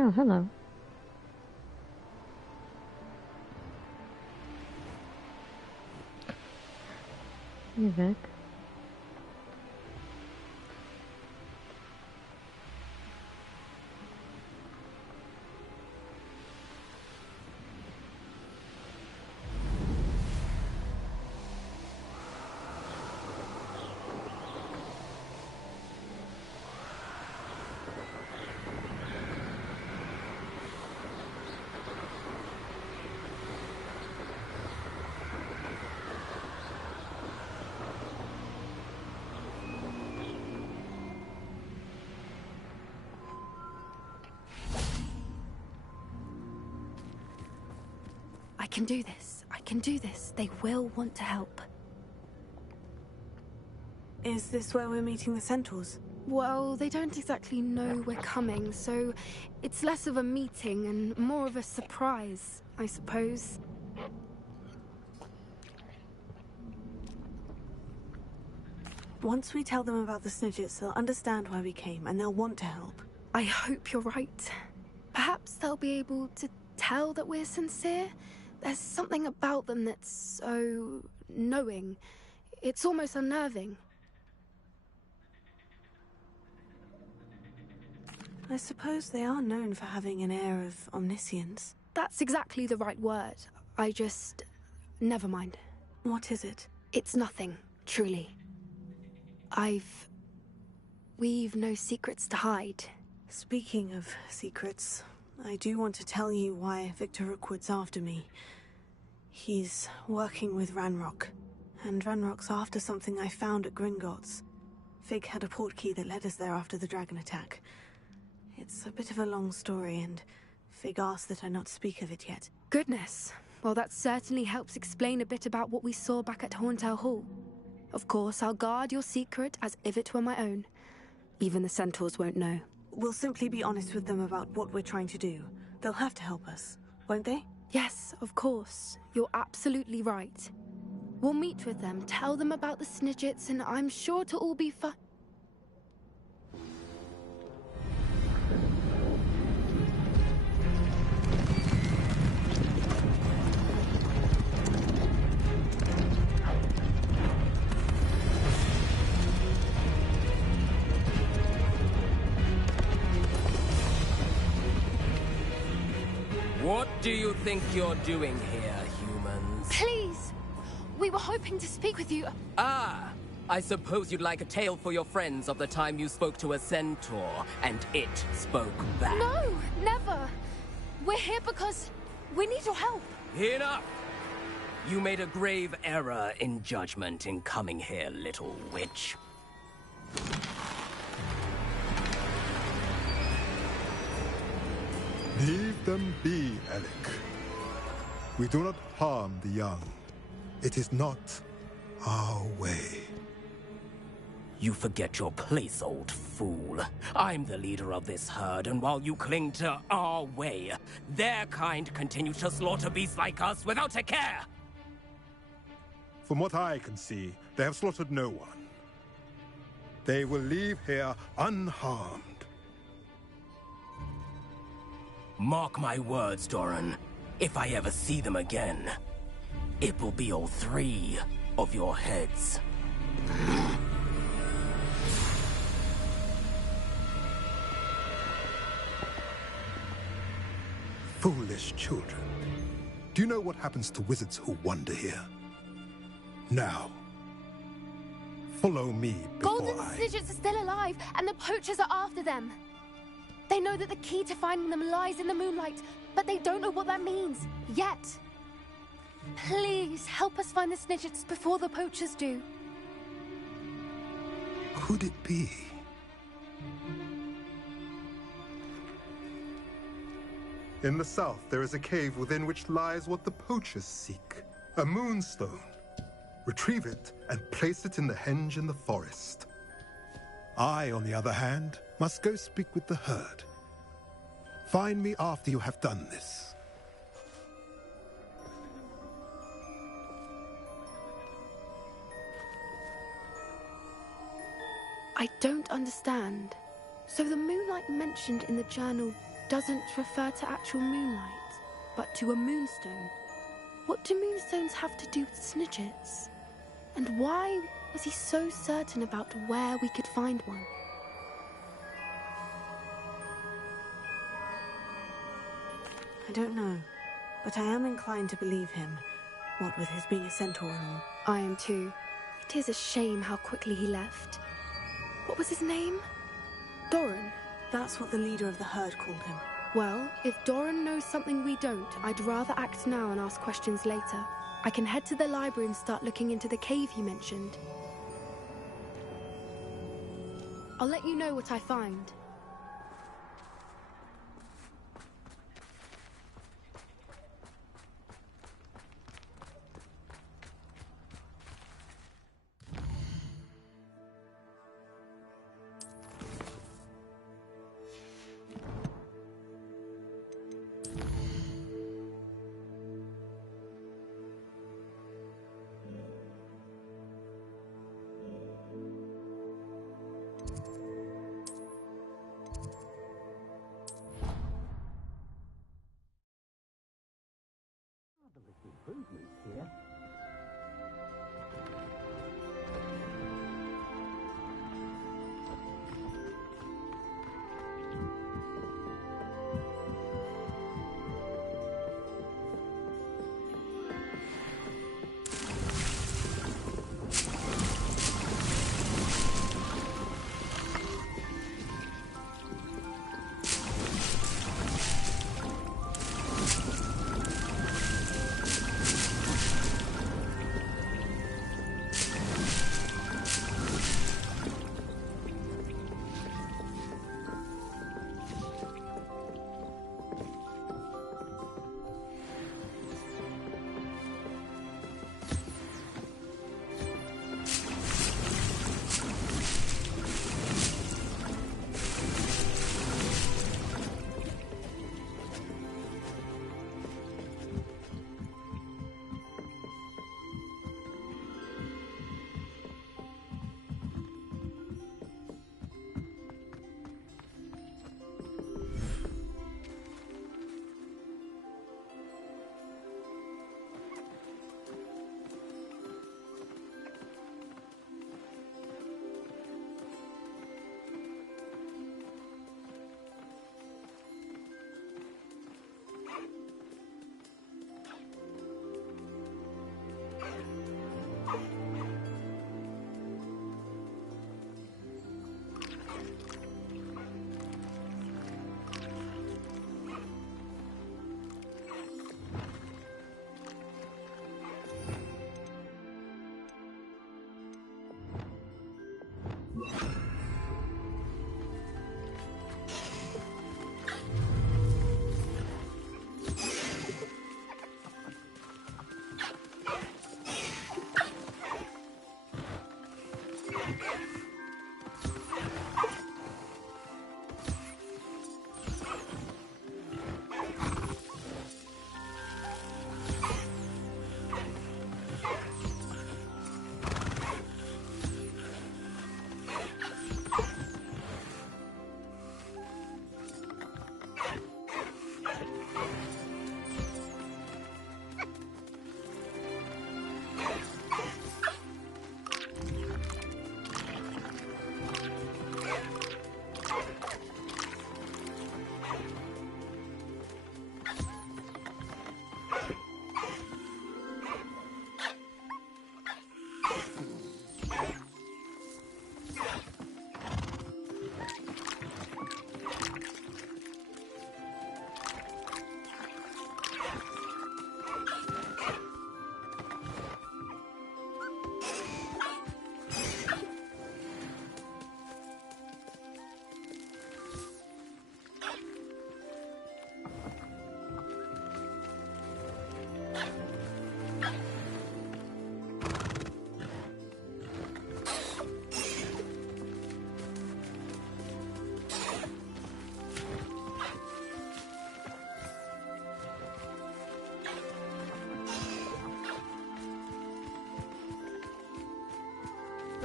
Oh, hello. You back? I can do this. I can do this. They will want to help. Is this where we're meeting the centaurs? Well, they don't exactly know we're coming, so it's less of a meeting and more of a surprise, I suppose. Once we tell them about the Snidgets, they'll understand why we came, and they'll want to help. I hope you're right. Perhaps they'll be able to tell that we're sincere. There's something about them that's so knowing. It's almost unnerving. I suppose they are known for having an air of omniscience. That's exactly the right word. I just... never mind. What is it? It's nothing, truly. We've no secrets to hide. Speaking of secrets, I do want to tell you why Victor Rookwood's after me. He's working with Ranrock, and Ranrock's after something I found at Gringotts. Fig had a portkey that led us there after the dragon attack. It's a bit of a long story, and Fig asked that I not speak of it yet. Goodness. Well, that certainly helps explain a bit about what we saw back at Horntail Hall. Of course, I'll guard your secret as if it were my own. Even the centaurs won't know. We'll simply be honest with them about what we're trying to do. They'll have to help us, won't they? Yes, of course. You're absolutely right. We'll meet with them, tell them about the Snidgets, and I'm sure to all be fine. What do you think you're doing here, humans? Please! We were hoping to speak with you. Ah! I suppose you'd like a tale for your friends of the time you spoke to a centaur, and it spoke back. No! Never! We're here because we need your help. Enough! You made a grave error in judgment in coming here, little witch. Leave them be, Alec. We do not harm the young. It is not our way. You forget your place, old fool. I'm the leader of this herd, and while you cling to our way, their kind continue to slaughter beasts like us without a care! From what I can see, they have slaughtered no one. They will leave here unharmed. Mark my words, Doran. If I ever see them again, it will be all three of your heads. Foolish children. Do you know what happens to wizards who wander here? Now, follow me before Golden I... Snidgets are still alive, and the poachers are after them. They know that the key to finding them lies in the moonlight, but they don't know what that means, yet. Please, help us find the Snidgets before the poachers do. Could it be? In the south, there is a cave within which lies what the poachers seek. A moonstone. Retrieve it and place it in the henge in the forest. I, on the other hand, must go speak with the herd. Find me after you have done this. I don't understand. So the moonlight mentioned in the journal doesn't refer to actual moonlight, but to a moonstone. What do moonstones have to do with snitches? And why was he so certain about where we could find one? I don't know, but I am inclined to believe him, what with his being a centaur and all. I am too. It is a shame how quickly he left. What was his name? Doran. That's what the leader of the herd called him. Well, if Doran knows something we don't, I'd rather act now and ask questions later. I can head to the library and start looking into the cave you mentioned. I'll let you know what I find.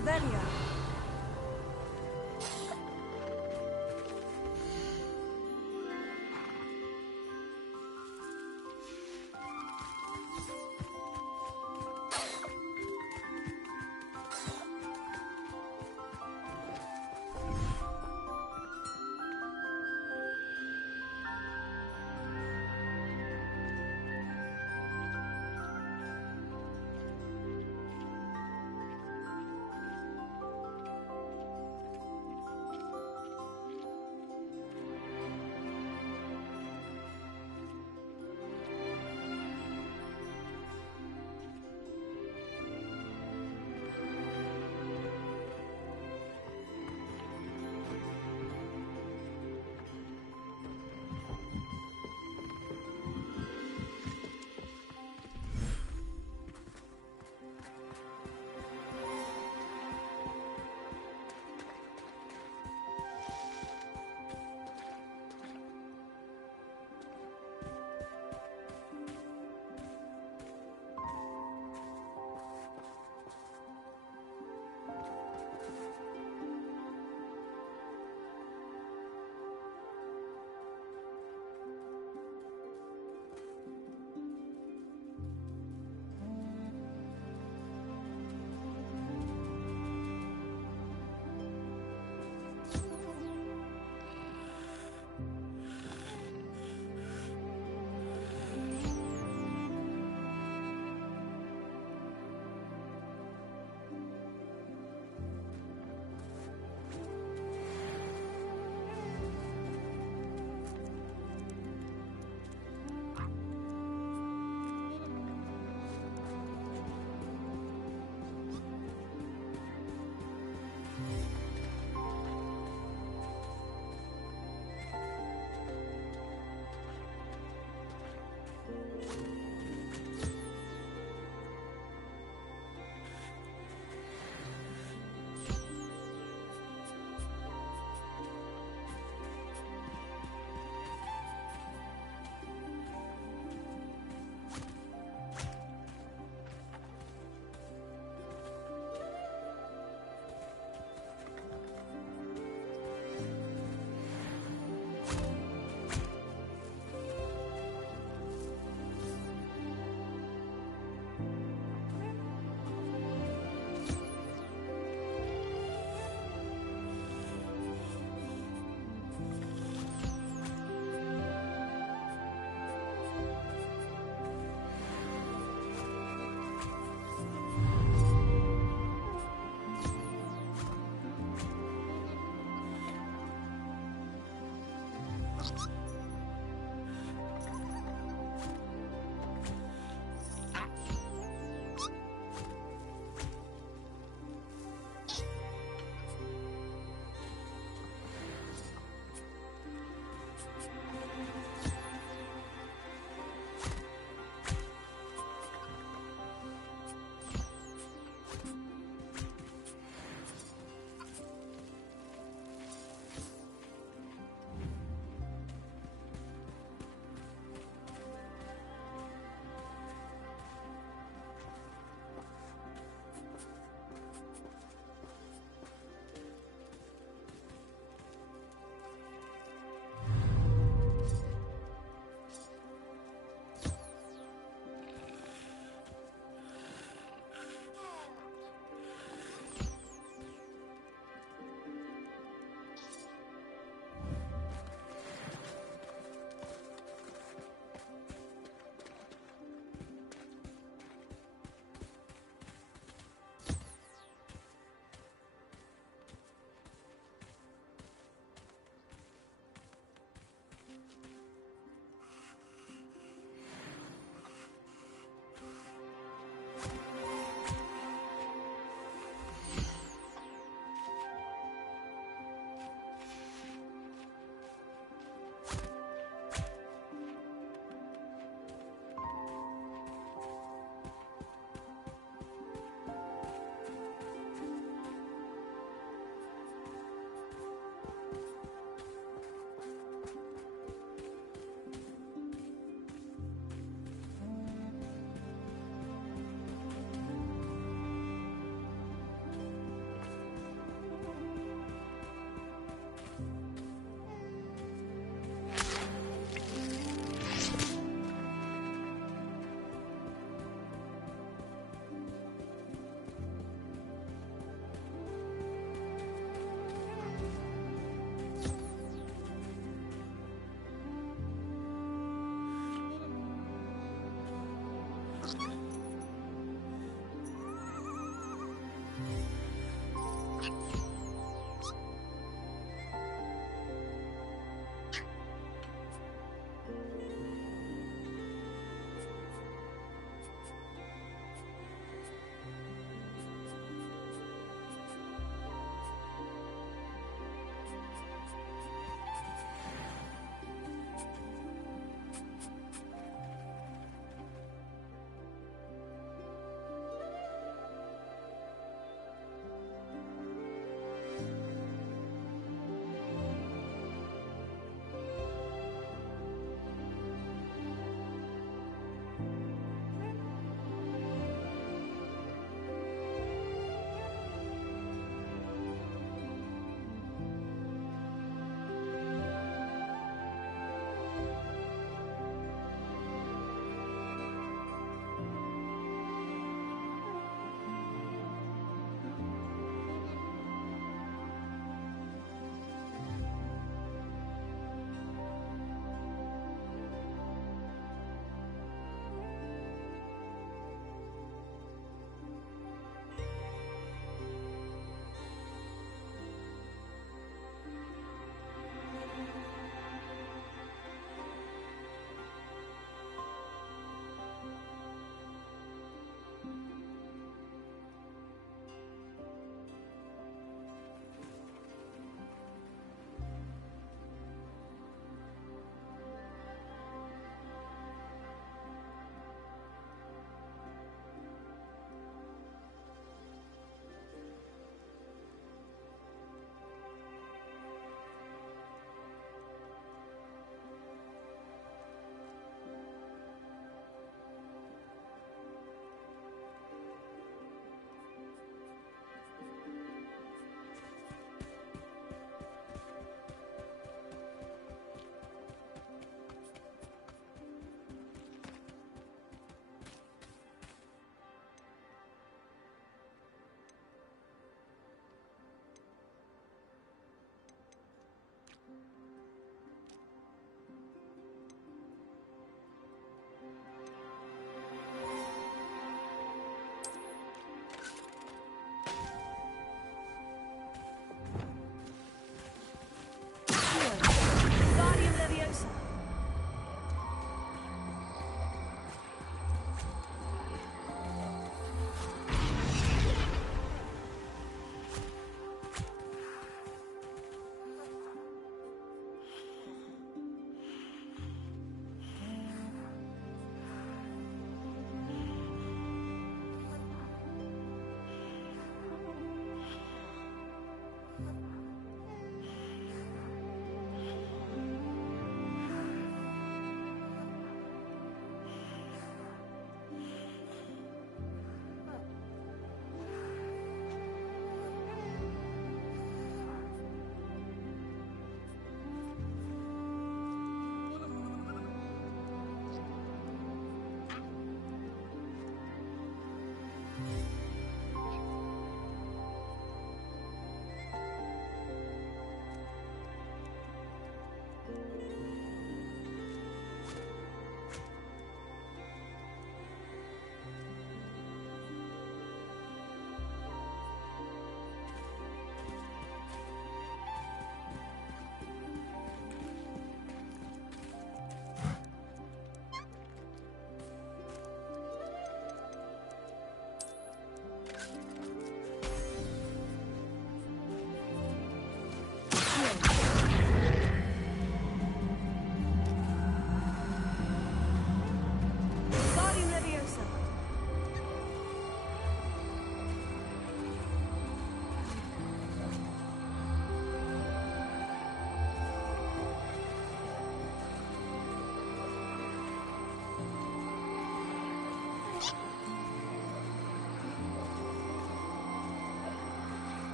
Revelio.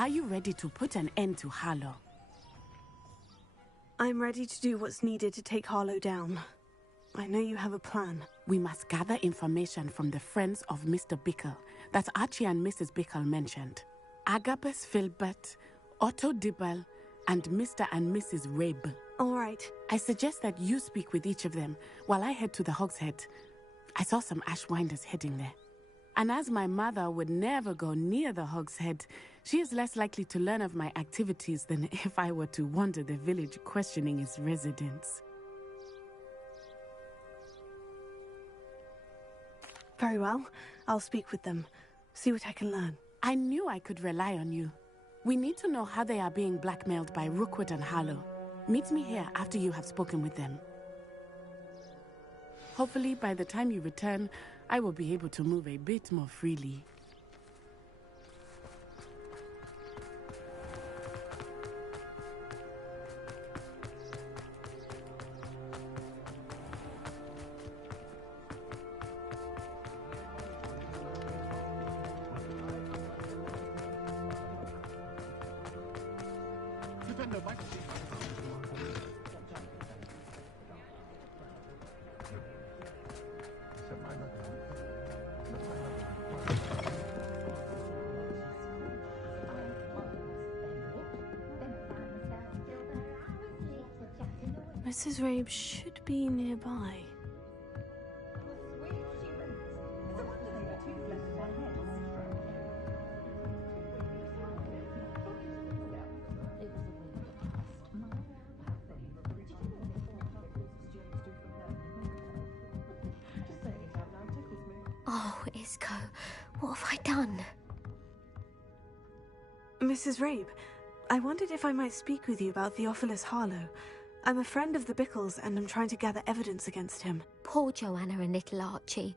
Are you ready to put an end to Harlow? I'm ready to do what's needed to take Harlow down. I know you have a plan. We must gather information from the friends of Mr. Bickle that Archie and Mrs. Bickle mentioned. Agabus Filbert, Otto Dibble, and Mr. and Mrs. Rabe. All right. I suggest that you speak with each of them while I head to the Hogshead. I saw some Ashwinders heading there. And as my mother would never go near the Hogshead, she is less likely to learn of my activities than if I were to wander the village questioning its residents. Very well. I'll speak with them. See what I can learn. I knew I could rely on you. We need to know how they are being blackmailed by Rookwood and Harlow. Meet me here after you have spoken with them. Hopefully, by the time you return, I will be able to move a bit more freely. Mrs. Rabe should be nearby. Oh, Isco, what have I done? Mrs. Rabe, I wondered if I might speak with you about Theophilus Harlow. I'm a friend of the Bickles and I'm trying to gather evidence against him. Poor Joanna and little Archie.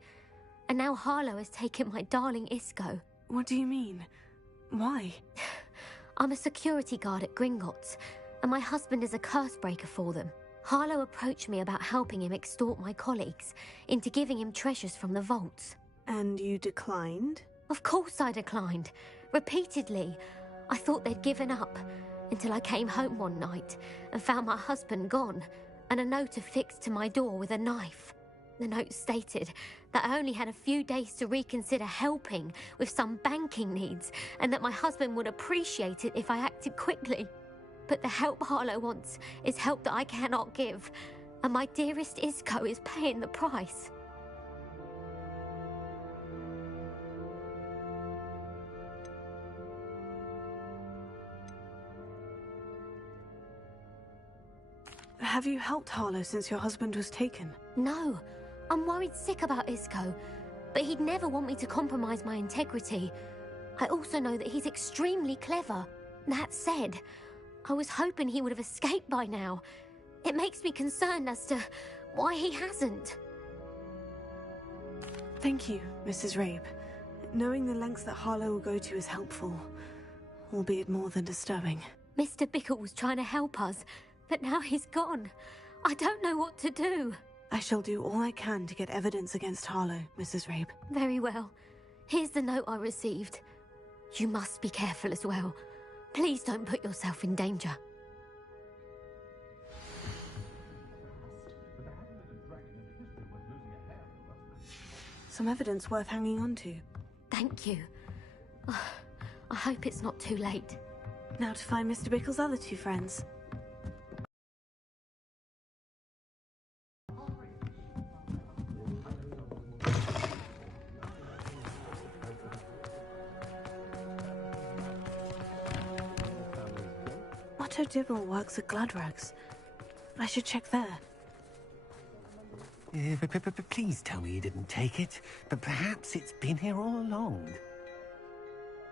And now Harlow has taken my darling Isco. What do you mean? Why? I'm a security guard at Gringotts, and my husband is a curse breaker for them. Harlow approached me about helping him extort my colleagues into giving him treasures from the vaults. And you declined? Of course I declined. Repeatedly. I thought they'd given up, until I came home one night and found my husband gone, and a note affixed to my door with a knife. The note stated that I only had a few days to reconsider helping with some banking needs, and that my husband would appreciate it if I acted quickly. But the help Harlow wants is help that I cannot give, and my dearest Isco is paying the price. Have you helped Harlow since your husband was taken? No, I'm worried sick about Isco, but he'd never want me to compromise my integrity. I also know that he's extremely clever. That said, I was hoping he would have escaped by now. It makes me concerned as to why he hasn't. Thank you, Mrs. Rabe. Knowing the lengths that Harlow will go to is helpful, albeit more than disturbing. Mr. Bickle was trying to help us, but now he's gone. I don't know what to do. I shall do all I can to get evidence against Harlow, Mrs. Rabe. Very well. Here's the note I received. You must be careful as well. Please don't put yourself in danger. Some evidence worth hanging on to. Thank you. I hope it's not too late. Now to find Mr. Bickle's other two friends. Otto Dibble works at Gladrags. I should check there. Please tell me you didn't take it. But perhaps it's been here all along.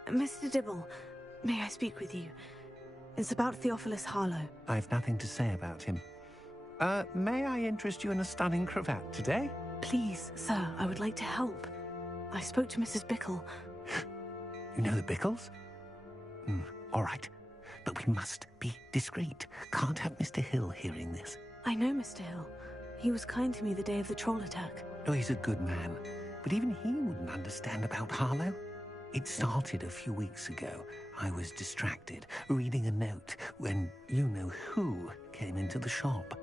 Mr. Dibble, may I speak with you? It's about Theophilus Harlow. I've nothing to say about him. May I interest you in a stunning cravat today? Please, sir, I would like to help. I spoke to Mrs. Bickle. You know the Bickles? All right. But we must be discreet. Can't have Mr. Hill hearing this. I know Mr. Hill. He was kind to me the day of the troll attack. Oh, he's a good man. But even he wouldn't understand about Harlow. It started a few weeks ago. I was distracted, reading a note, when you-know-who came into the shop.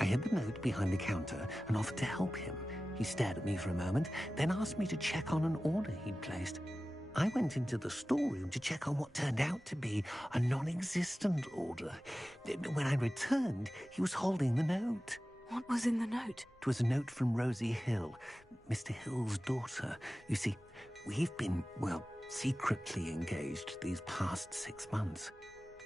I hid the note behind the counter and offered to help him. He stared at me for a moment, then asked me to check on an order he'd placed. I went into the storeroom to check on what turned out to be a non-existent order. When I returned, he was holding the note. What was in the note? It was a note from Rosie Hill, Mr. Hill's daughter. You see, we've been, well, secretly engaged these past 6 months.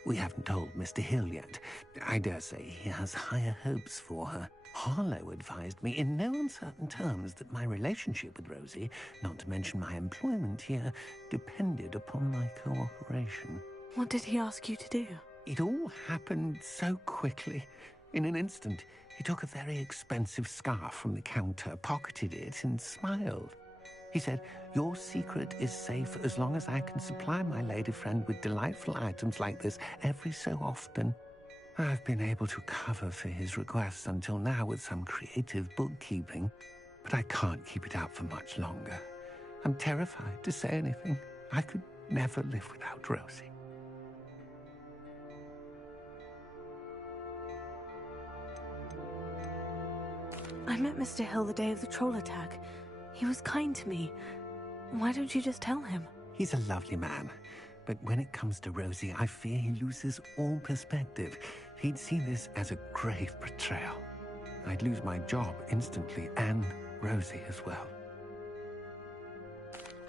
We haven't told Mr. Hill yet. I dare say he has higher hopes for her. Harlow advised me in no uncertain terms that my relationship with Rosie, not to mention my employment here, depended upon my cooperation. What did he ask you to do? It all happened so quickly. In an instant, he took a very expensive scarf from the counter, pocketed it, and smiled. He said, "Your secret is safe as long as I can supply my lady friend with delightful items like this every so often." I've been able to cover for his requests until now with some creative bookkeeping, but I can't keep it up for much longer. I'm terrified to say anything. I could never live without Rosie. I met Mr. Hill the day of the troll attack. He was kind to me. Why don't you just tell him? He's a lovely man, but when it comes to Rosie, I fear he loses all perspective. He'd see this as a grave betrayal. I'd lose my job instantly, and Rosie as well.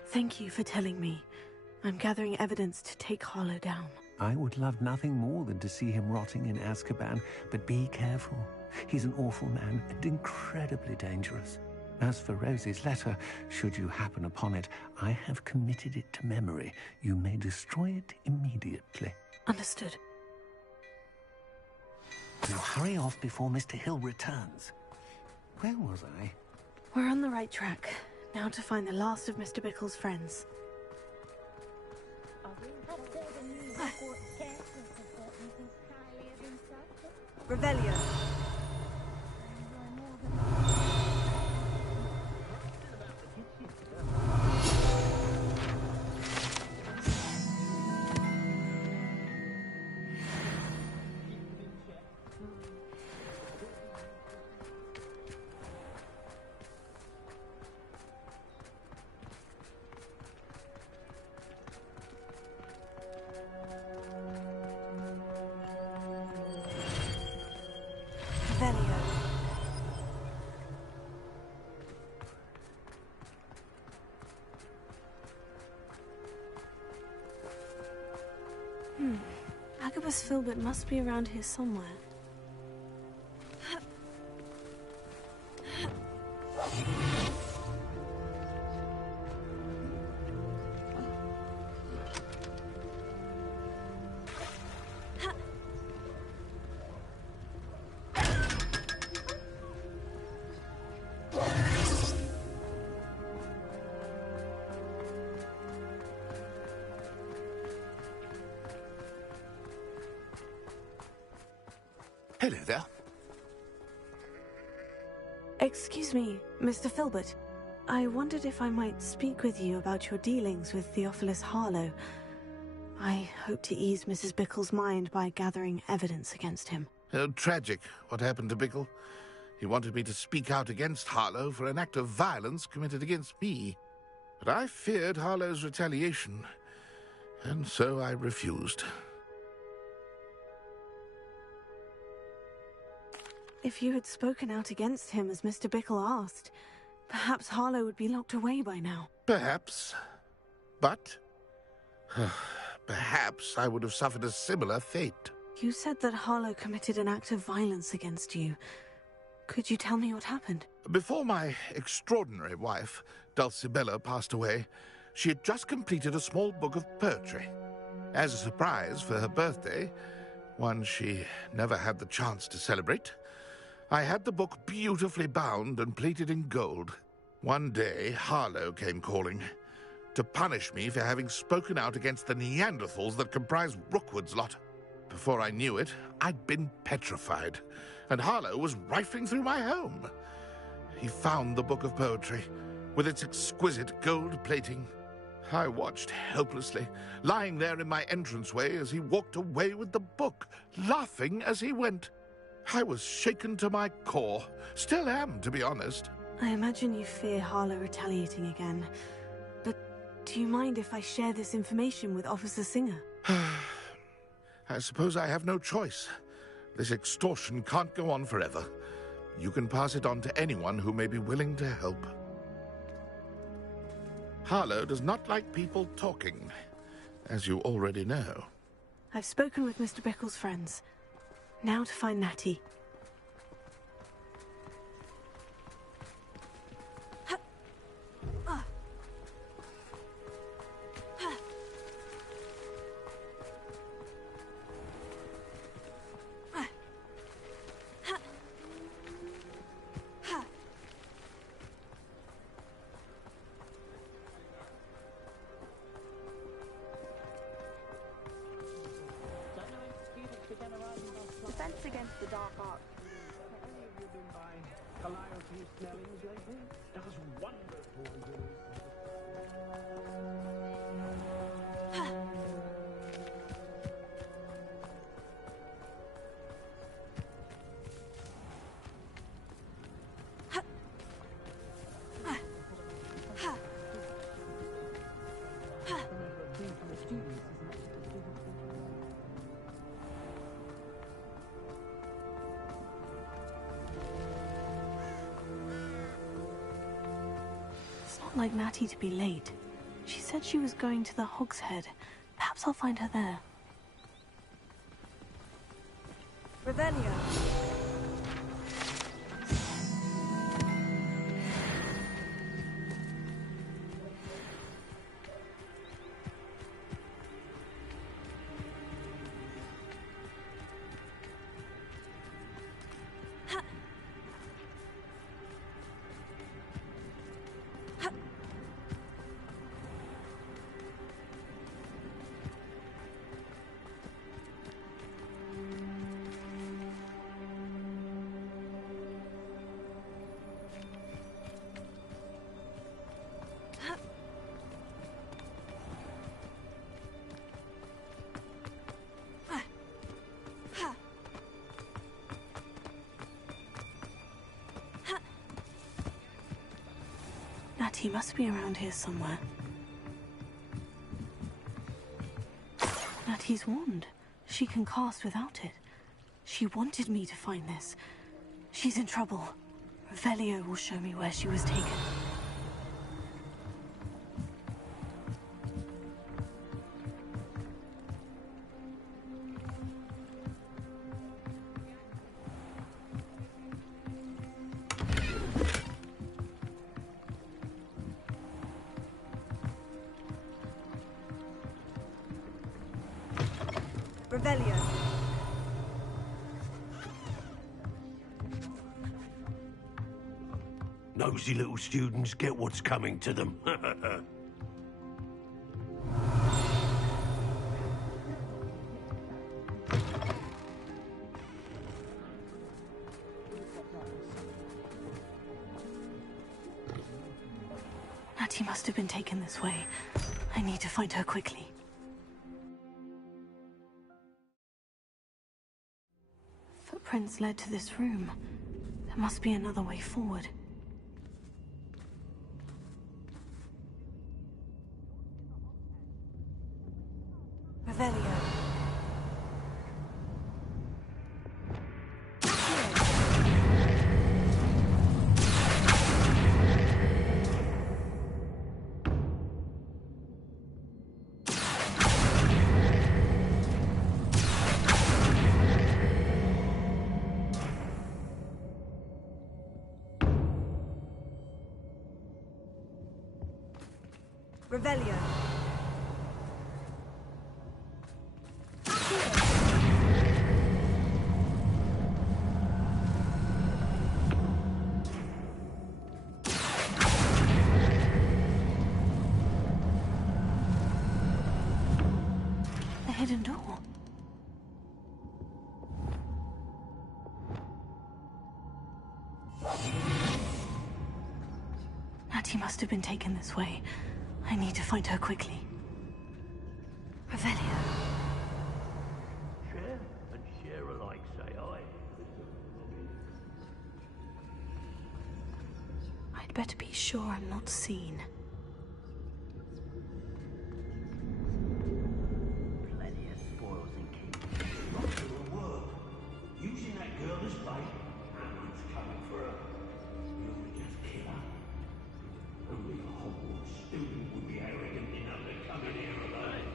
Thank you for telling me. I'm gathering evidence to take Harlow down. I would love nothing more than to see him rotting in Azkaban, but be careful. He's an awful man and incredibly dangerous. As for Rosie's letter, should you happen upon it, I have committed it to memory. You may destroy it immediately. Understood. Now hurry off before Mr. Hill returns. Where was I? We're on the right track. Now to find the last of Mr. Bickle's friends. Revelio. Agabus Filbert must be around here somewhere. Hello there. Excuse me, Mr. Filbert. I wondered if I might speak with you about your dealings with Theophilus Harlow. I hope to ease Mrs. Bickle's mind by gathering evidence against him. Oh, tragic what happened to Bickle. He wanted me to speak out against Harlow for an act of violence committed against me. But I feared Harlow's retaliation, and so I refused. If you had spoken out against him as Mr. Bickle asked, perhaps Harlow would be locked away by now. Perhaps. But perhaps I would have suffered a similar fate. You said that Harlow committed an act of violence against you. Could you tell me what happened? Before my extraordinary wife, Dulcibella, passed away, she had just completed a small book of poetry. As a surprise for her birthday, one she never had the chance to celebrate, I had the book beautifully bound and plated in gold. One day, Harlow came calling to punish me for having spoken out against the Neanderthals that comprise Rookwood's lot. Before I knew it, I'd been petrified, and Harlow was rifling through my home. He found the book of poetry, with its exquisite gold plating. I watched helplessly, lying there in my entranceway as he walked away with the book, laughing as he went. I was shaken to my core. Still am, to be honest. I imagine you fear Harlow retaliating again. But do you mind if I share this information with Officer Singer? I suppose I have no choice. This extortion can't go on forever. You can pass it on to anyone who may be willing to help. Harlow does not like people talking, as you already know. I've spoken with Mr. Bickle's friends. Now to find Natty. Defense against the dark arts. Have any of you been by Calliope Snelling's lately? Does wonderful. It's not like Natty to be late. She said she was going to the Hog's Head. Perhaps I'll find her there. Revelio. Natty must be around here somewhere. Natty's wand. She can cast without it. She wanted me to find this. She's in trouble. Revelio will show me where she was taken. Revelio. Nosy little students get what's coming to them. Natty must have been taken this way. I need to find her quickly. Footprints led to this room. There must be another way forward. Revelio. Revelio. The hidden door. Natty must have been taken this way. I need to find her quickly. Revelia. Share and share alike, say I. I'd better be sure I'm not seen. Plenty of spoils and keep. Not to her work. Using that girl as bait. Everyone's coming for her. You'll just kill her. Only a Hogwarts student would be arrogant enough to come in here alone.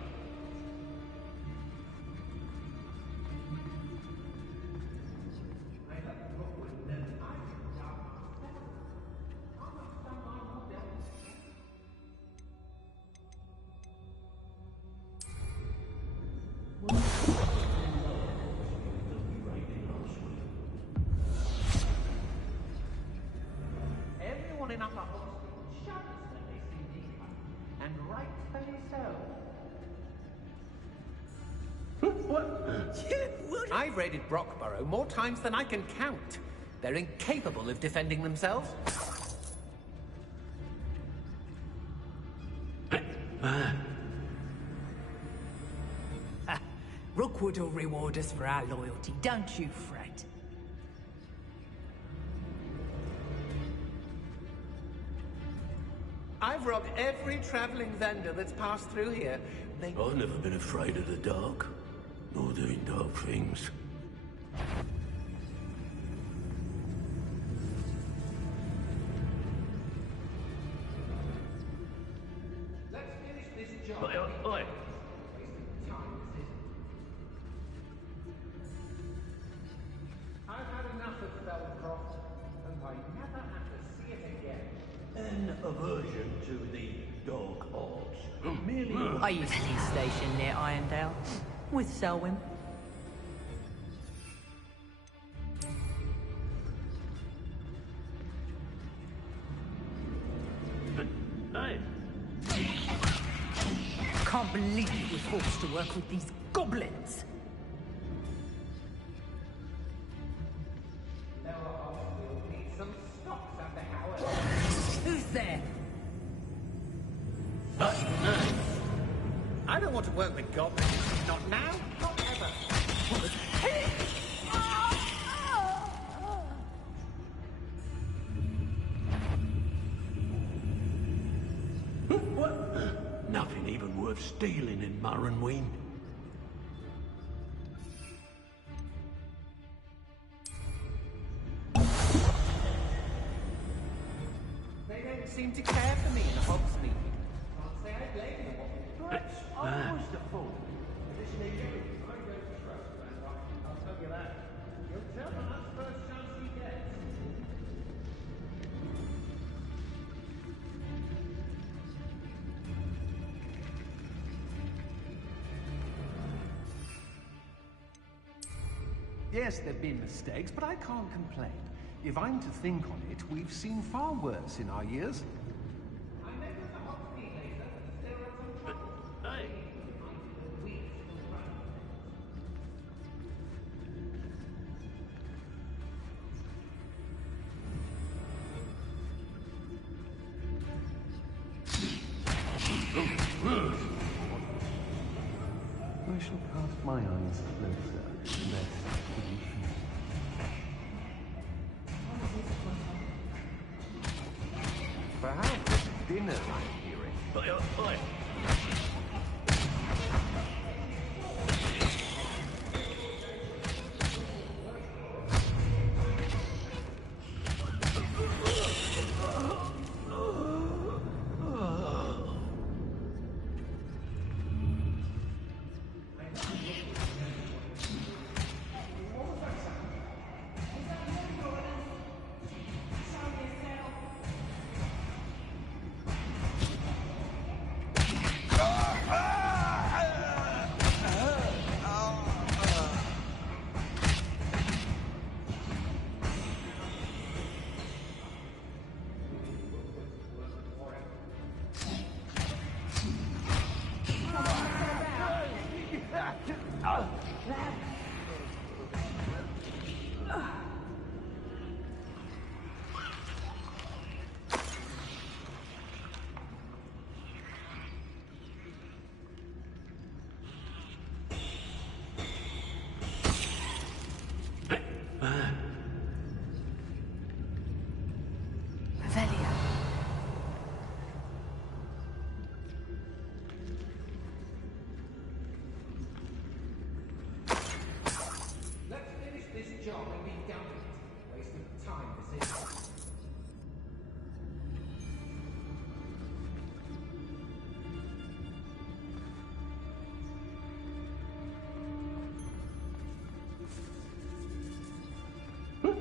Everyone in Upper Hogsmeade shudders when they see these ones, and right for yourself. I've raided Brockborough more times than I can count. They're incapable of defending themselves. Rookwood will reward us for our loyalty, don't you fret. I've robbed every travelling vendor that's passed through here. I've never been afraid of the dark, nor doing dark things. Let's finish this job. Oi. I've had enough of Belcroft, and I never have to see it again. An aversion to the dark arts. Merely... I used to be stationed near Irondale, with Selwyn. Hey. Can't believe we're forced to work with these goblins. We'll need some stocks under Howard. Who's there? I don't want to work with goblins. Not now, not ever. What? Nothing even worth stealing in Murrenween. They don't seem to care for me in Hogsmeade. Can't say I blame them. Perhaps I was the fool. Listen to you. I don't trust Ranrock, I'll tell you that. He'll tell on us first chance he gets. Yes, there've been mistakes, but I can't complain. If I'm to think on it, we've seen far worse in our years. Hey. I shall cast my eyes closer, lest we feel. Perhaps dinner I'm hearing. Oi.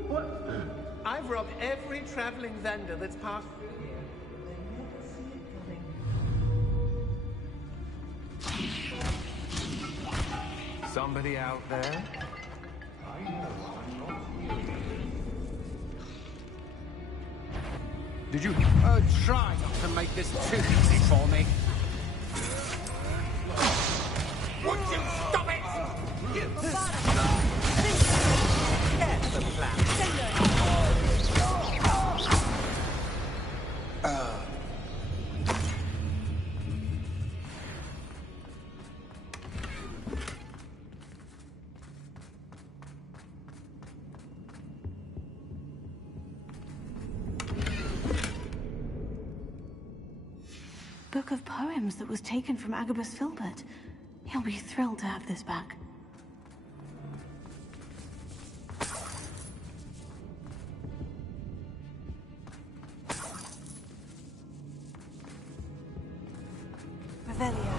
What? I've robbed every traveling vendor that's passed through here. Somebody out there? Did you try not to make this too easy for me? Would you stop it? There's the plan. Book of poems that was taken from Agabus Filbert. He'll be thrilled to have this back. Revelio.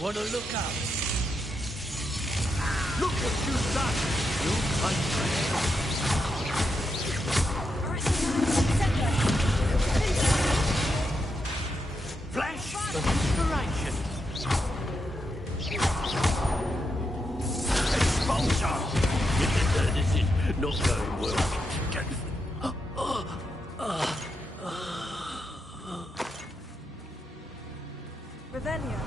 Wanna look up? Look what you've done! You flash of inspiration! Expulsion! This is not going well. Revelio.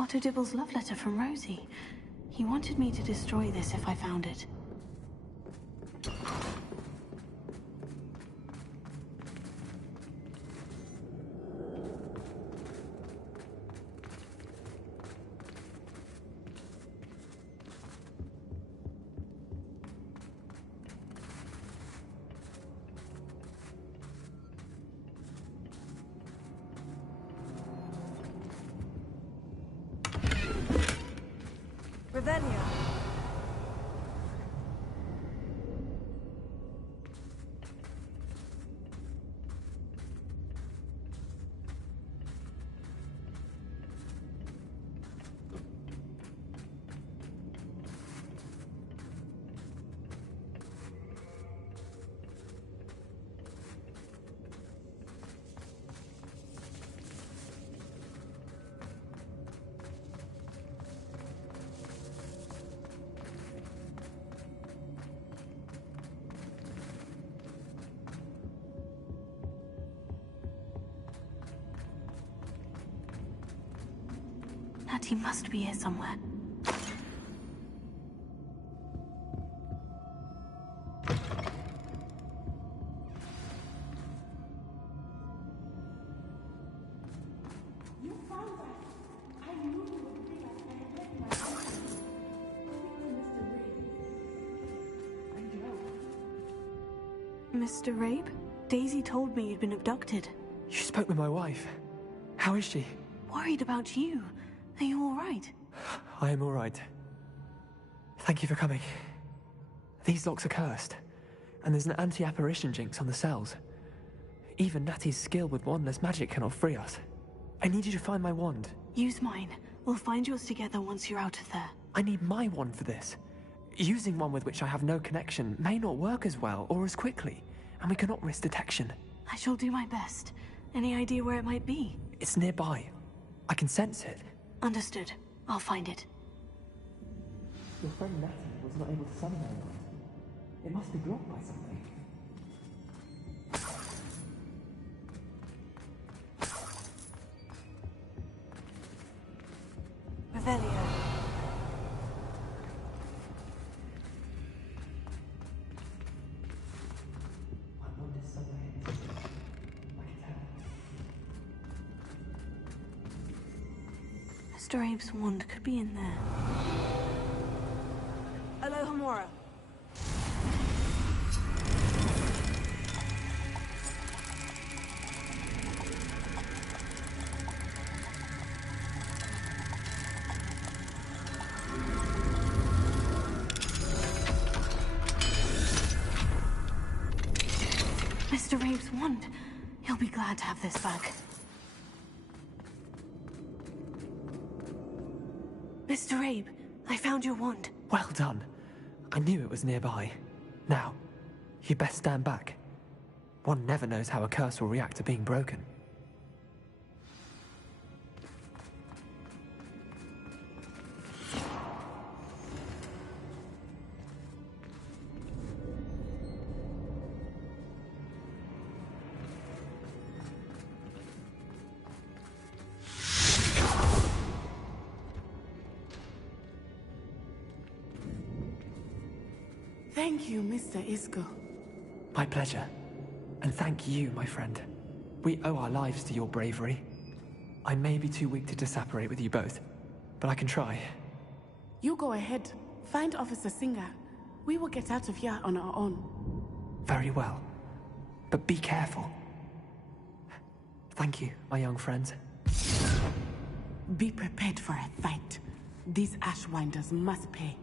Otto Dibble's love letter from Rosie. He wanted me to destroy this if I found it. Revelio. Natty must be here somewhere. Mr. Rabe? Daisy told me you'd been abducted. You spoke with my wife. How is she? Worried about you. Are you all right? I am all right. Thank you for coming. These locks are cursed, and there's an anti-apparition jinx on the cells. Even Natty's skill with wandless magic cannot free us. I need you to find my wand. Use mine. We'll find yours together once you're out of there. I need my wand for this. Using one with which I have no connection may not work as well or as quickly, and we cannot risk detection. I shall do my best. Any idea where it might be? It's nearby. I can sense it. Understood. I'll find it. Your friend Natty was not able to summon my wand. It must be blocked by something. Revelio. My wand is somewhere in this room. I can tell. Mr. Abe's wand could be in there. Alohomora. Mr. Abe's wand. He'll be glad to have this back. Mr. Abe, I found your wand. Well done. I knew it was nearby. Now, you best stand back. One never knows how a curse will react to being broken. Thank you, Mr. Isco. My pleasure. And thank you, my friend. We owe our lives to your bravery. I may be too weak to disapparate with you both, but I can try. You go ahead. Find Officer Singer. We will get out of here on our own. Very well. But be careful. Thank you, my young friends. Be prepared for a fight. These Ashwinders must pay.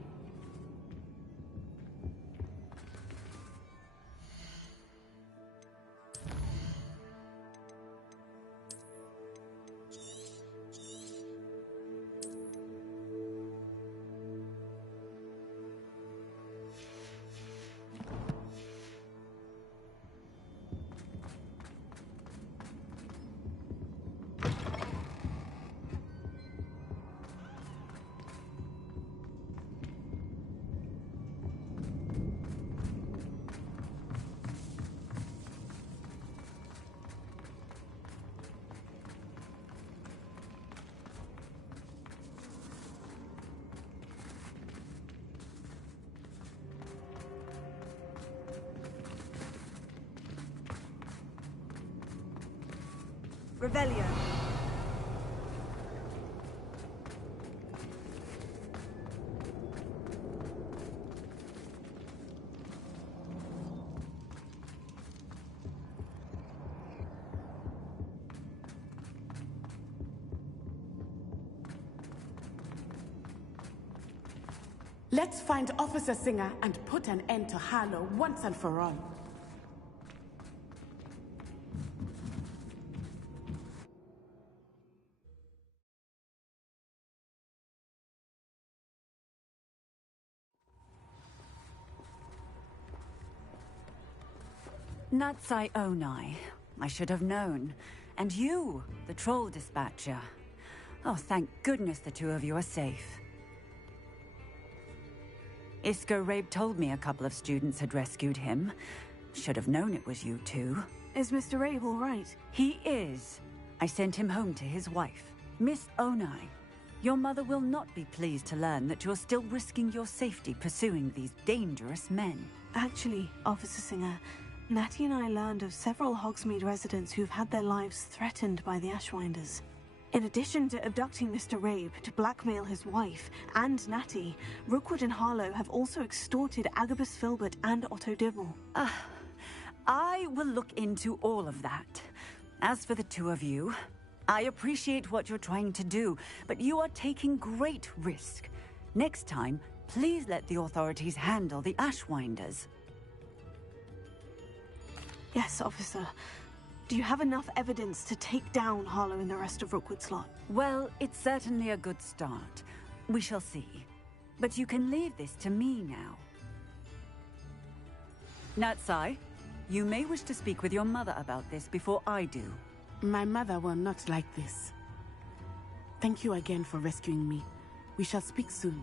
Revelio. Let's find Officer Singer and put an end to Harlow once and for all. Natsai Onai. I should have known. And you, the troll dispatcher. Oh, thank goodness the two of you are safe. Isco Rabe told me a couple of students had rescued him. Should have known it was you two. Is Mr. Rabe all right? He is. I sent him home to his wife. Miss Onai, your mother will not be pleased to learn that you're still risking your safety pursuing these dangerous men. Actually, Officer Singer, Natty and I learned of several Hogsmeade residents who've had their lives threatened by the Ashwinders. In addition to abducting Mr. Rabe to blackmail his wife and Natty, Rookwood and Harlow have also extorted Agabus Filbert and Otto Dibble. I will look into all of that. As for the two of you, I appreciate what you're trying to do, but you are taking great risk. Next time, please let the authorities handle the Ashwinders. Yes, officer. Do you have enough evidence to take down Harlow and the rest of Rookwood's lot? Well, it's certainly a good start. We shall see. But you can leave this to me now. Natsai, you may wish to speak with your mother about this before I do. My mother will not like this. Thank you again for rescuing me. We shall speak soon.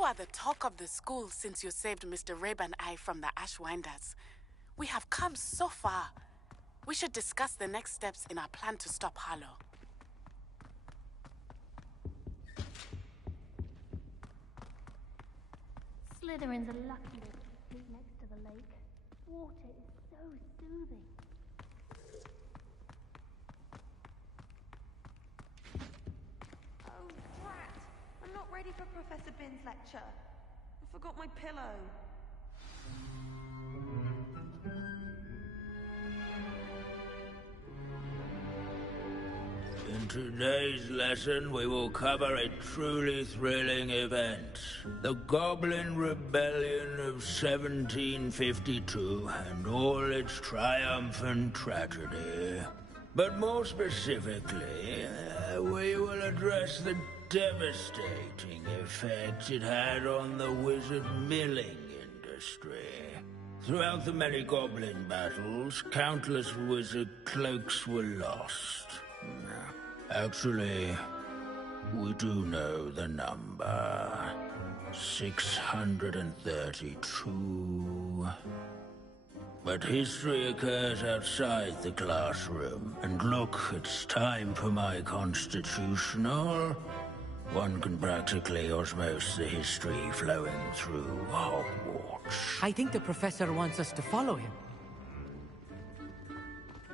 You are the talk of the school since you saved Mr. Rabe and I from the Ashwinders. We have come so far. We should discuss the next steps in our plan to stop Harlow. Slytherin's a lucky little street next to the lake. Water is so soothing. Oh, drat! I'm not ready for Professor Bin's lecture. I forgot my pillow. In today's lesson, we will cover a truly thrilling event. The Goblin Rebellion of 1752 and all its triumphant tragedy. But more specifically, we will address the devastating effect it had on the wizard milling industry. Throughout the many goblin battles, countless wizard cloaks were lost. Actually, we do know the number. 632. But history occurs outside the classroom. And look, it's time for my constitutional. One can practically osmose the history flowing through Hogwarts. I think the professor wants us to follow him.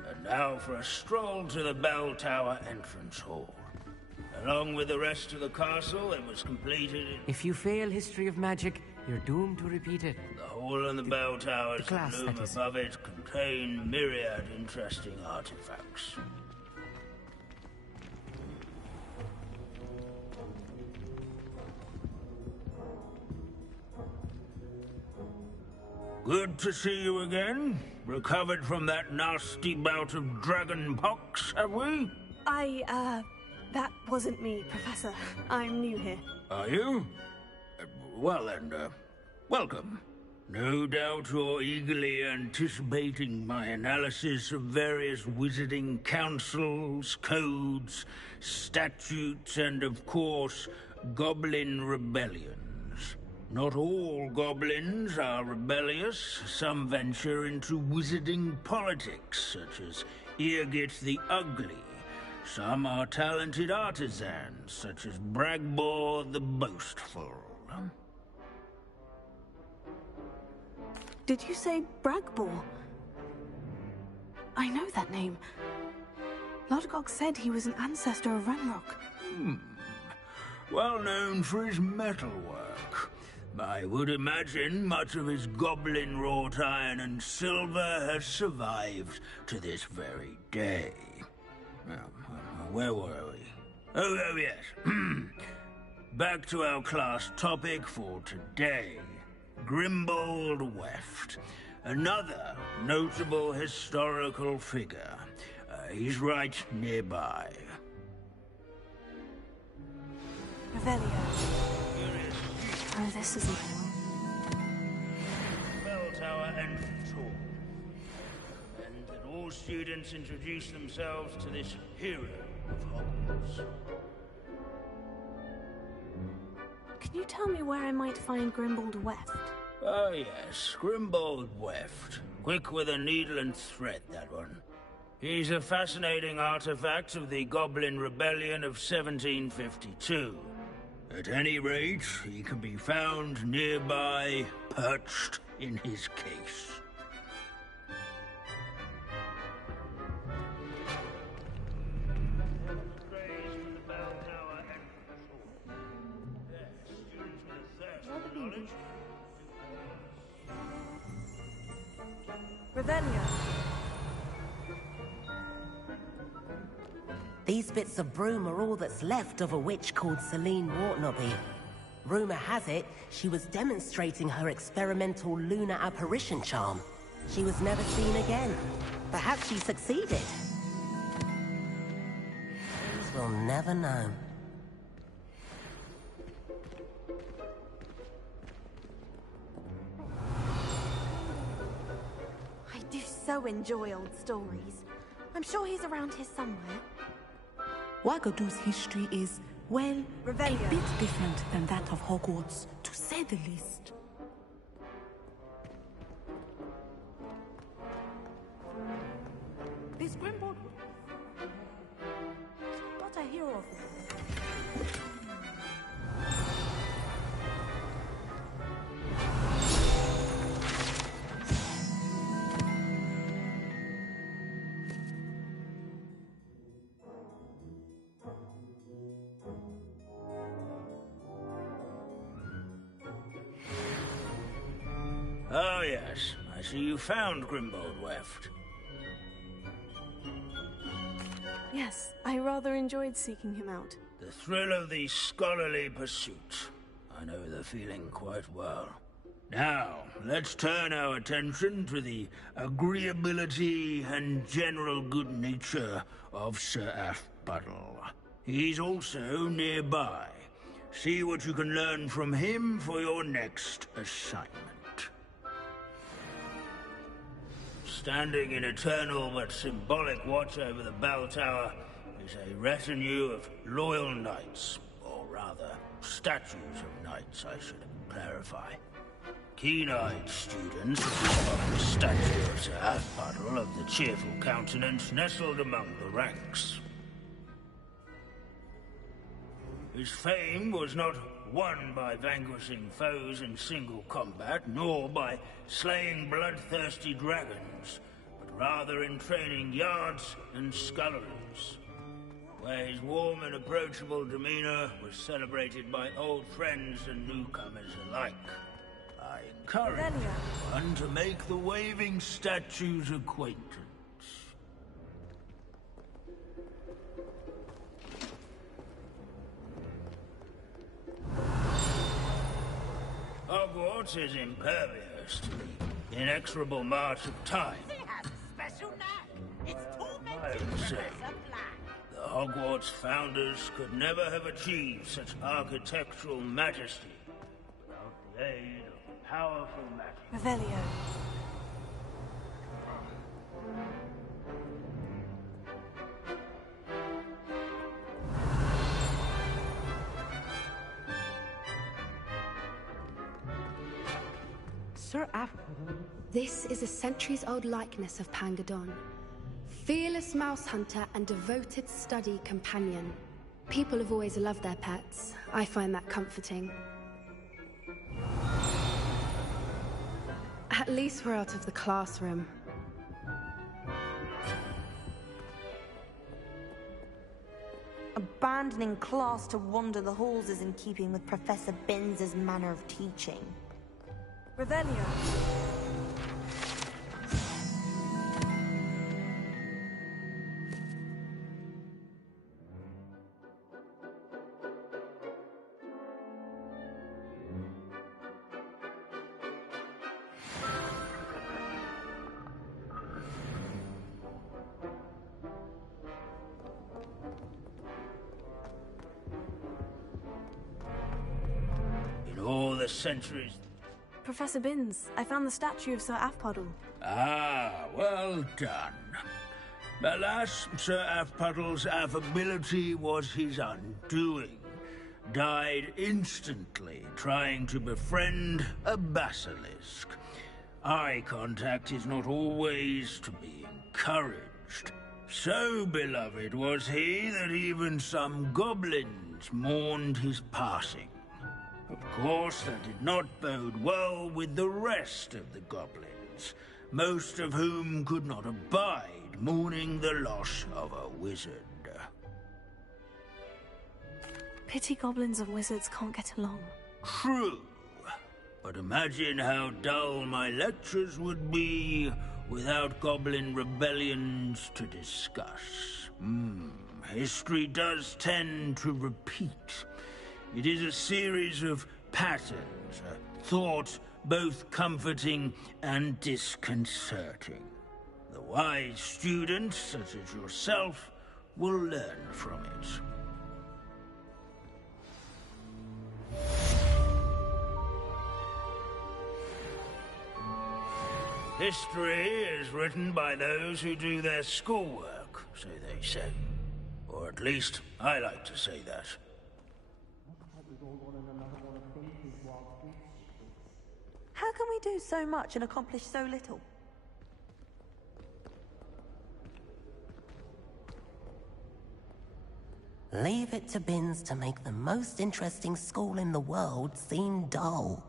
And now for a stroll to the bell tower entrance hall. Along with the rest of the castle, it was completed in... If you fail history of magic, you're doomed to repeat it. The hall and the bell towers that loom above it contain myriad interesting artifacts. Good to see you again. Recovered from that nasty bout of dragon pox, have we? That wasn't me, Professor. I'm new here. Are you? Well then, welcome. No doubt you're eagerly anticipating my analysis of various wizarding councils, codes, statutes, and of course, goblin rebellions. Not all goblins are rebellious. Some venture into wizarding politics, such as Eargit the Ugly. Some are talented artisans, such as Bragbor the Boastful. Did you say Bragbor? I know that name. Lodgok said he was an ancestor of Ranrock. Well known for his metalwork. I would imagine much of his goblin-wrought iron and silver has survived to this very day. Where were we? Oh yes. Back to our class topic for today. Grimbold Weft. Another notable historical figure. He's right nearby. Revelio. Oh, this isn't Bell Tower entrance hall. And that all students introduce themselves to this hero of Hogwarts. Can you tell me where I might find Grimbold Weft? Oh yes, Grimbold Weft. Quick with a needle and thread, that one. He's a fascinating artifact of the Goblin Rebellion of 1752. At any rate, he can be found nearby, perched in his case. Revelio. These bits of broom are all that's left of a witch called Celine Wartnobby. Rumor has it, she was demonstrating her experimental lunar apparition charm. She was never seen again. Perhaps she succeeded. We'll never know. I do so enjoy old stories. I'm sure he's around here somewhere. Wagadu's history is, well, a bit different than that of Hogwarts, to say the least. This Grimbold... What I hear of it. Oh, yes. I see you found Grimbold Weft. Yes, I rather enjoyed seeking him out. The thrill of the scholarly pursuit. I know the feeling quite well. Now, let's turn our attention to the agreeability and general good nature of Sir Aphbuttle. He's also nearby. See what you can learn from him for your next assignment. Standing in eternal but symbolic watch over the bell tower is a retinue of loyal knights, or rather, statues of knights, I should clarify. Keen-eyed students of the statue of Sir Aphbuttle of the cheerful countenance nestled among the ranks. His fame was not won by vanquishing foes in single combat, nor by slaying bloodthirsty dragons, but rather in training yards and sculleries, where his warm and approachable demeanor was celebrated by old friends and newcomers alike. I encourage one to make the waving statue's acquaintance. Hogwarts is impervious to the inexorable march of time. He has a special knack. It's I tormenting would say Professor Black. the Hogwarts founders could never have achieved such architectural majesty without the aid of powerful magic. Revelio. Sir Aphbuttle. This is a centuries-old likeness of Pangadon. Fearless mouse hunter and devoted study companion. People have always loved their pets. I find that comforting. At least we're out of the classroom. Abandoning class to wander the halls is in keeping with Professor Binns' manner of teaching. Revelio. In all the centuries... Professor Binns, I found the statue of Sir Aphbuttle. Ah, well done. Alas, Sir Aphbuttle's affability was his undoing. Died instantly trying to befriend a basilisk. Eye contact is not always to be encouraged. So beloved was he that even some goblins mourned his passing. Of course, that did not bode well with the rest of the goblins, most of whom could not abide mourning the loss of a wizard. Pity goblins and wizards can't get along. True, but imagine how dull my lectures would be without goblin rebellions to discuss. History does tend to repeat. It is a series of patterns, a thought both comforting and disconcerting. The wise student, such as yourself, will learn from it. History is written by those who do their schoolwork, so they say. Or at least, I like to say that. can we do so much and accomplish so little? Leave it to Binns to make the most interesting school in the world seem dull.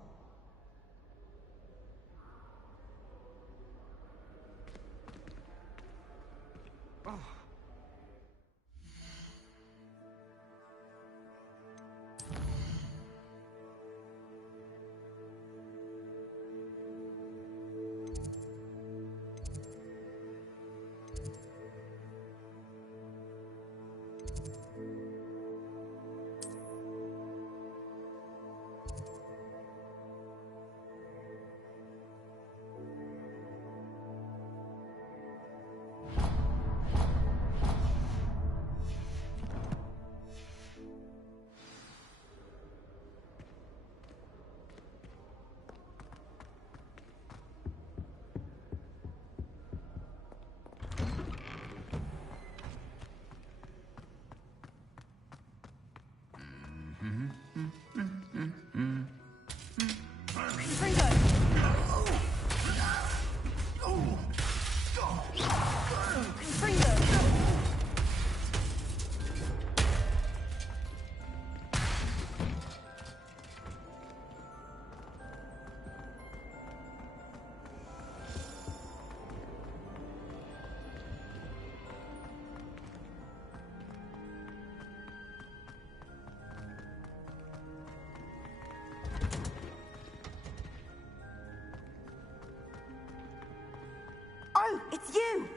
Oh, it's you!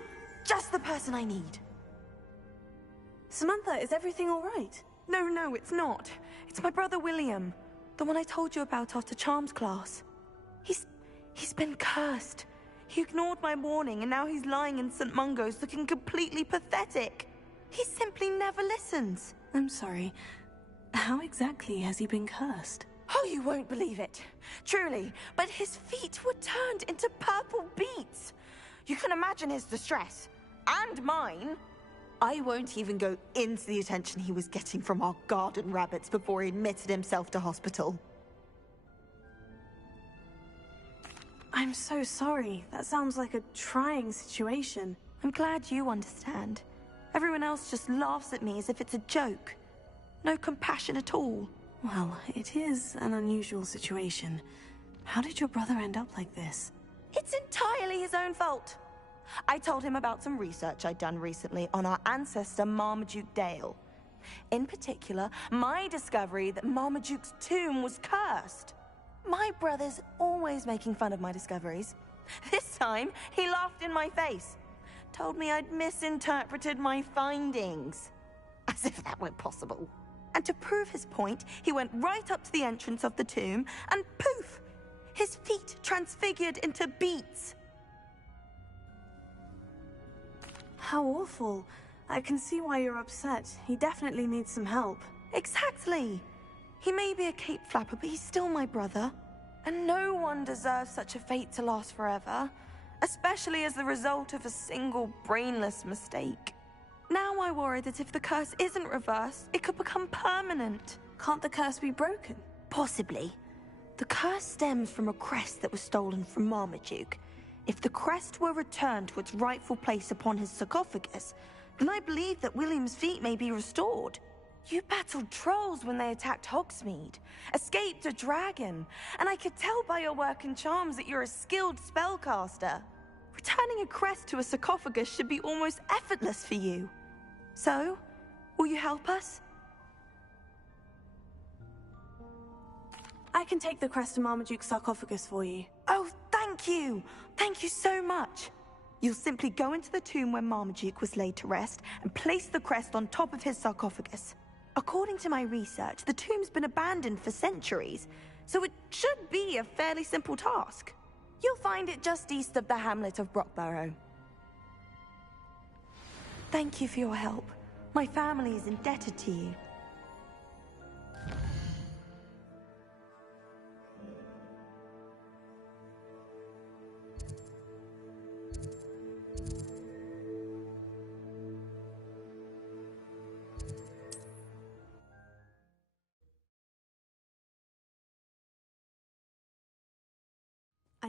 Just the person I need. Samantha, is everything all right? No, it's not. It's my brother William. The one I told you about after Charms class. He's been cursed. He ignored my warning and now he's lying in St. Mungo's looking completely pathetic. He simply never listens. I'm sorry. How exactly has he been cursed? Oh, you won't believe it. Truly, but his feet were turned into purple beets. You can imagine his distress. And mine. I won't even go into the attention he was getting from our garden rabbits before he admitted himself to hospital. I'm so sorry. That sounds like a trying situation. I'm glad you understand. Everyone else just laughs at me as if it's a joke. No compassion at all. Well, it is an unusual situation. How did your brother end up like this? It's entirely his own fault. I told him about some research I'd done recently on our ancestor Marmaduke Dale. In particular, my discovery that Marmaduke's tomb was cursed. My brother's always making fun of my discoveries. This time, he laughed in my face. Told me I'd misinterpreted my findings. As if that were possible. And to prove his point, he went right up to the entrance of the tomb and poof! His feet transfigured into beets. How awful. I can see why you're upset. He definitely needs some help. Exactly. He may be a cape flapper, but he's still my brother. And no one deserves such a fate to last forever. Especially as the result of a single brainless mistake. Now I worry that if the curse isn't reversed, it could become permanent. Can't the curse be broken? Possibly. The curse stems from a crest that was stolen from Marmaduke. If the crest were returned to its rightful place upon his sarcophagus, then I believe that William's feet may be restored. You battled trolls when they attacked Hogsmeade, escaped a dragon, and I could tell by your work and charms that you're a skilled spellcaster. Returning a crest to a sarcophagus should be almost effortless for you. So, will you help us? I can take the crest to Marmaduke's sarcophagus for you. Oh, thank you! Thank you so much! You'll simply go into the tomb where Marmaduke was laid to rest and place the crest on top of his sarcophagus. According to my research, the tomb's been abandoned for centuries, so it should be a fairly simple task. You'll find it just east of the hamlet of Brockborough. Thank you for your help. My family is indebted to you.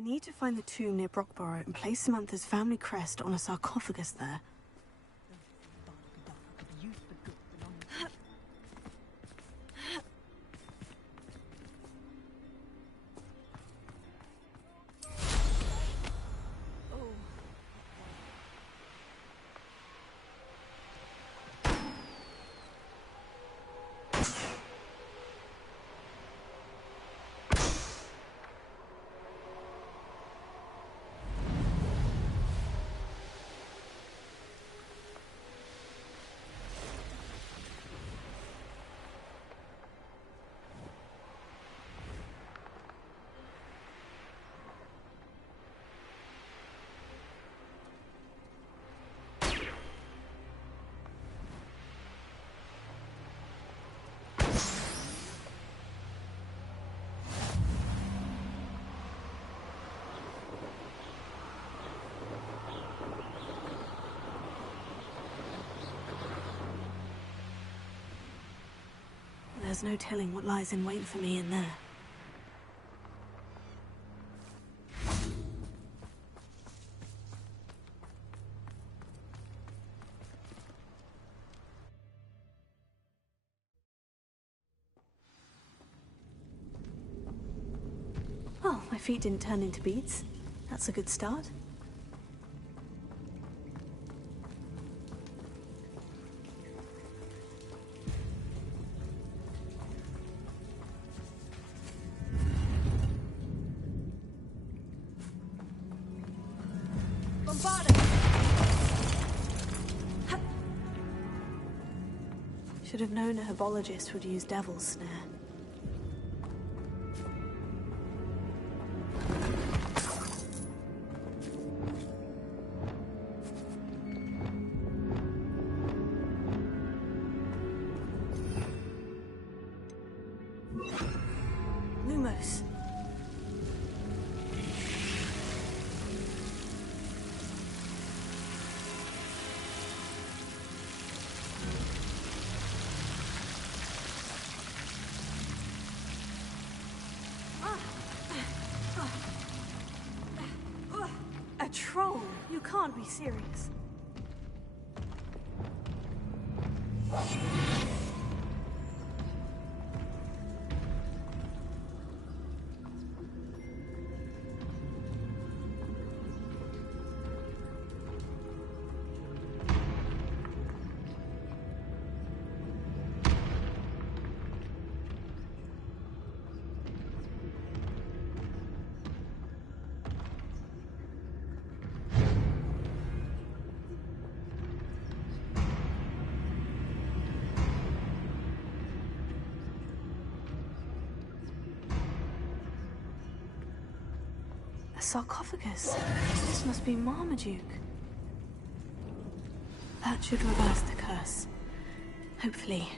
need to find the tomb near Brockborough and place Samantha's family crest on a sarcophagus there. There's no telling what lies in wait for me in there. Well, my feet didn't turn into beads. That's a good start. Should have known a herbologist would use Devil's Snare. Lumos. A troll? You can't be serious. A sarcophagus. This must be Marmaduke. That should reverse the curse. Hopefully.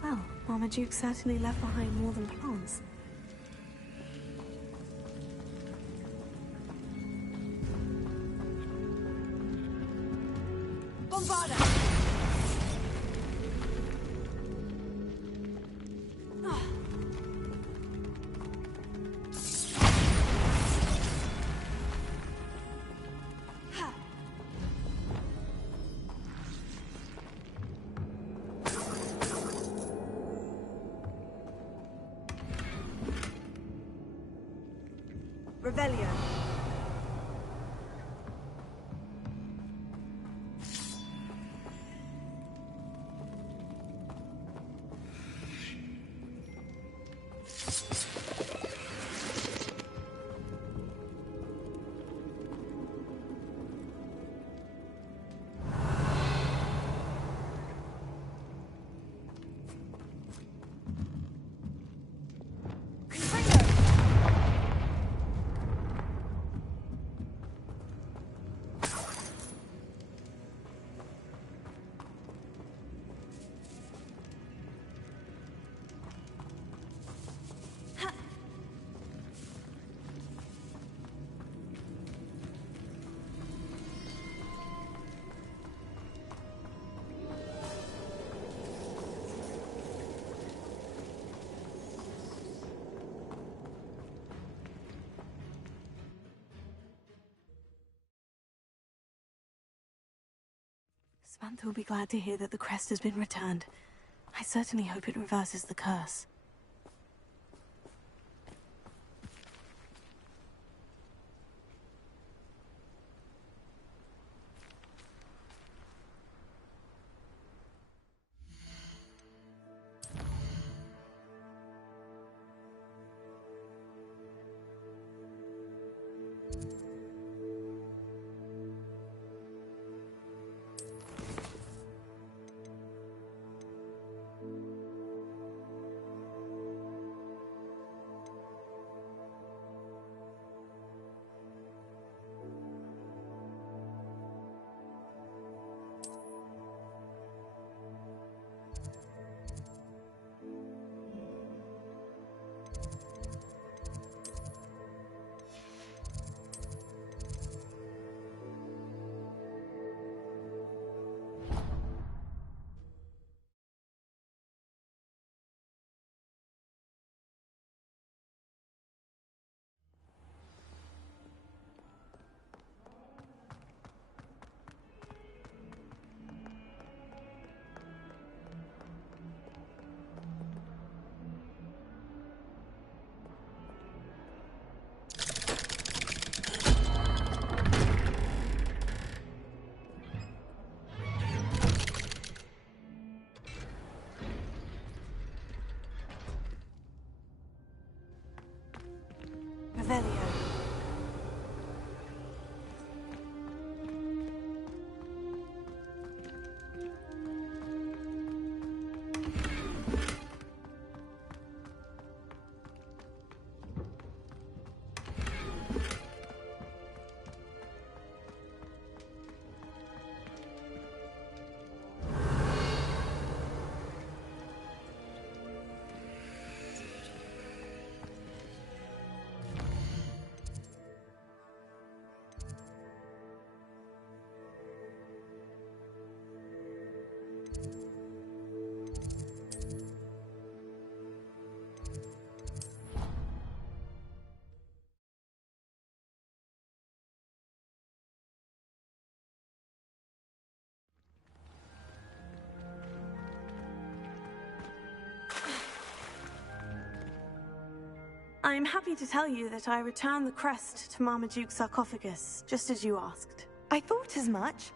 Well, Marmaduke certainly left behind more than plants. Revelio. Samantha will be glad to hear that the crest has been returned. I certainly hope it reverses the curse. Revelio. I'm happy to tell you that I returned the crest to Marmaduke's sarcophagus, just as you asked. I thought as much.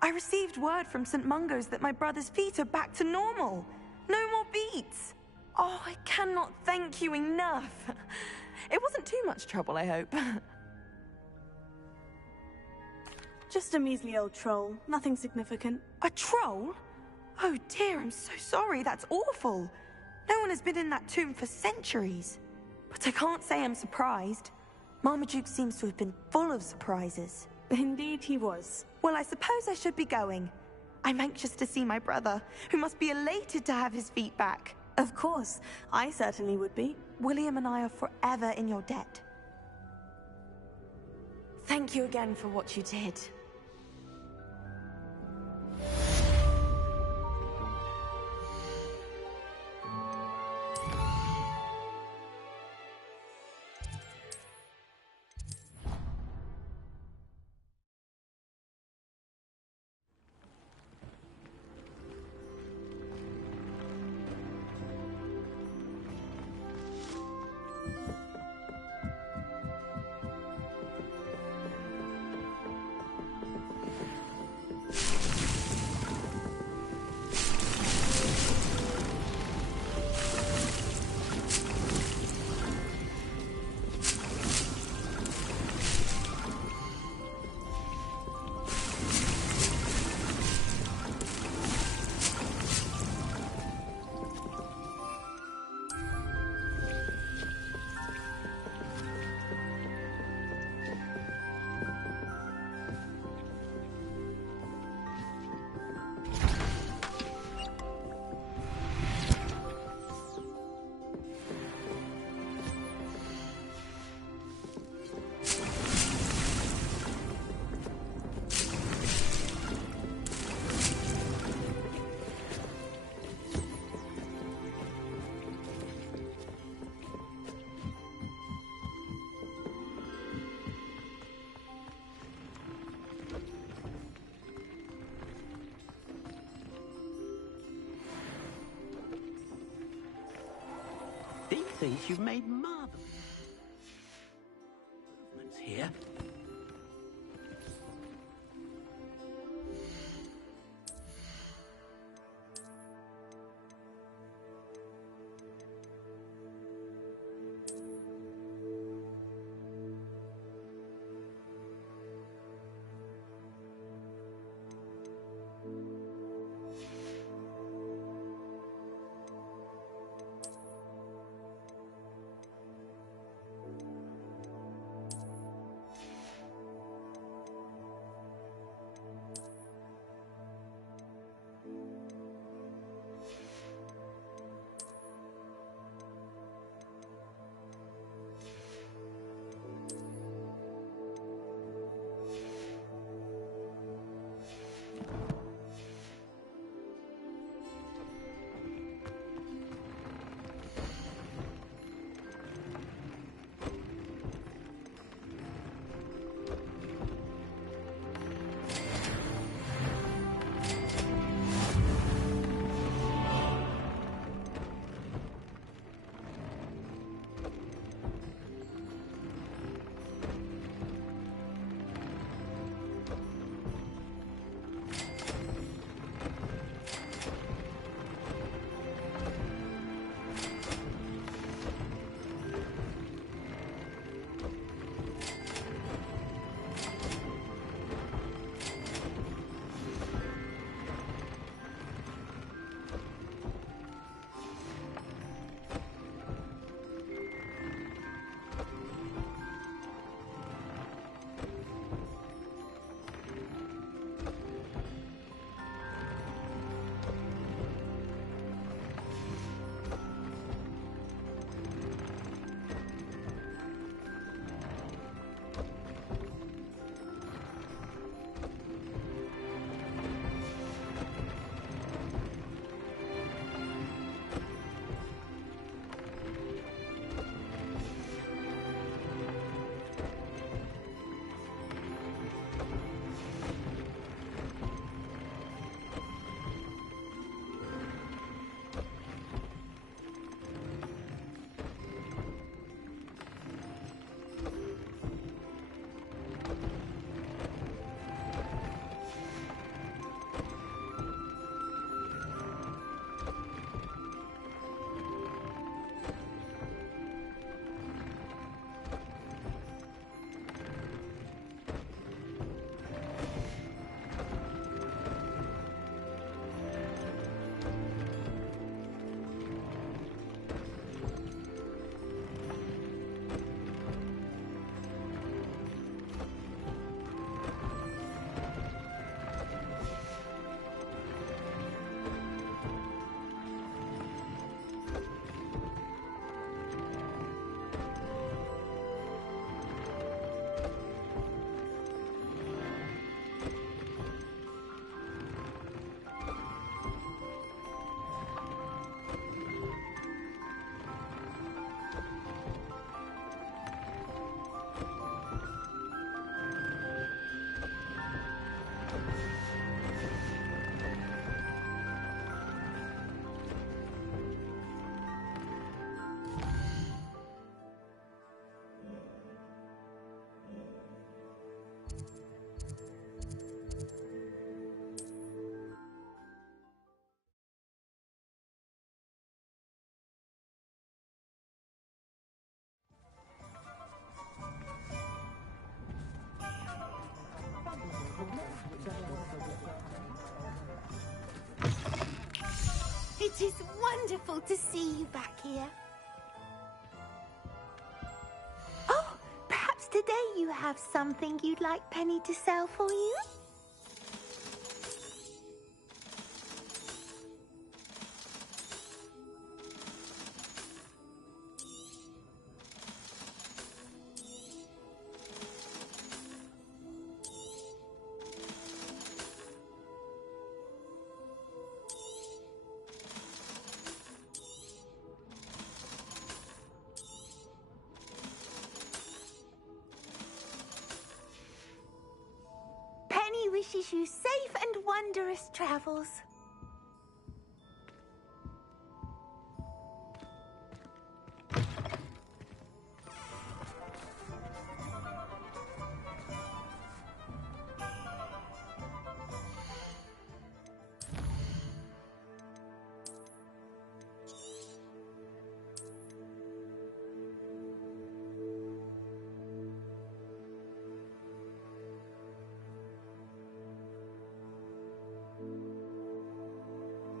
I received word from St. Mungo's that my brother's feet are back to normal. No more beats. Oh, I cannot thank you enough. It wasn't too much trouble, I hope. Just a measly old troll, nothing significant. A troll? Oh dear, I'm so sorry, that's awful. No one has been in that tomb for centuries. But I can't say I'm surprised. Marmaduke seems to have been full of surprises. Indeed he was. Well, I suppose I should be going. I'm anxious to see my brother, who must be elated to have his feet back. Of course, I certainly would be. William and I are forever in your debt. Thank you again for what you did. These things you've made marvelous. Movements here. wonderful to see you back here. Oh, perhaps today you have something you'd like Penny to sell for you? Penny wishes you safe and wondrous travels.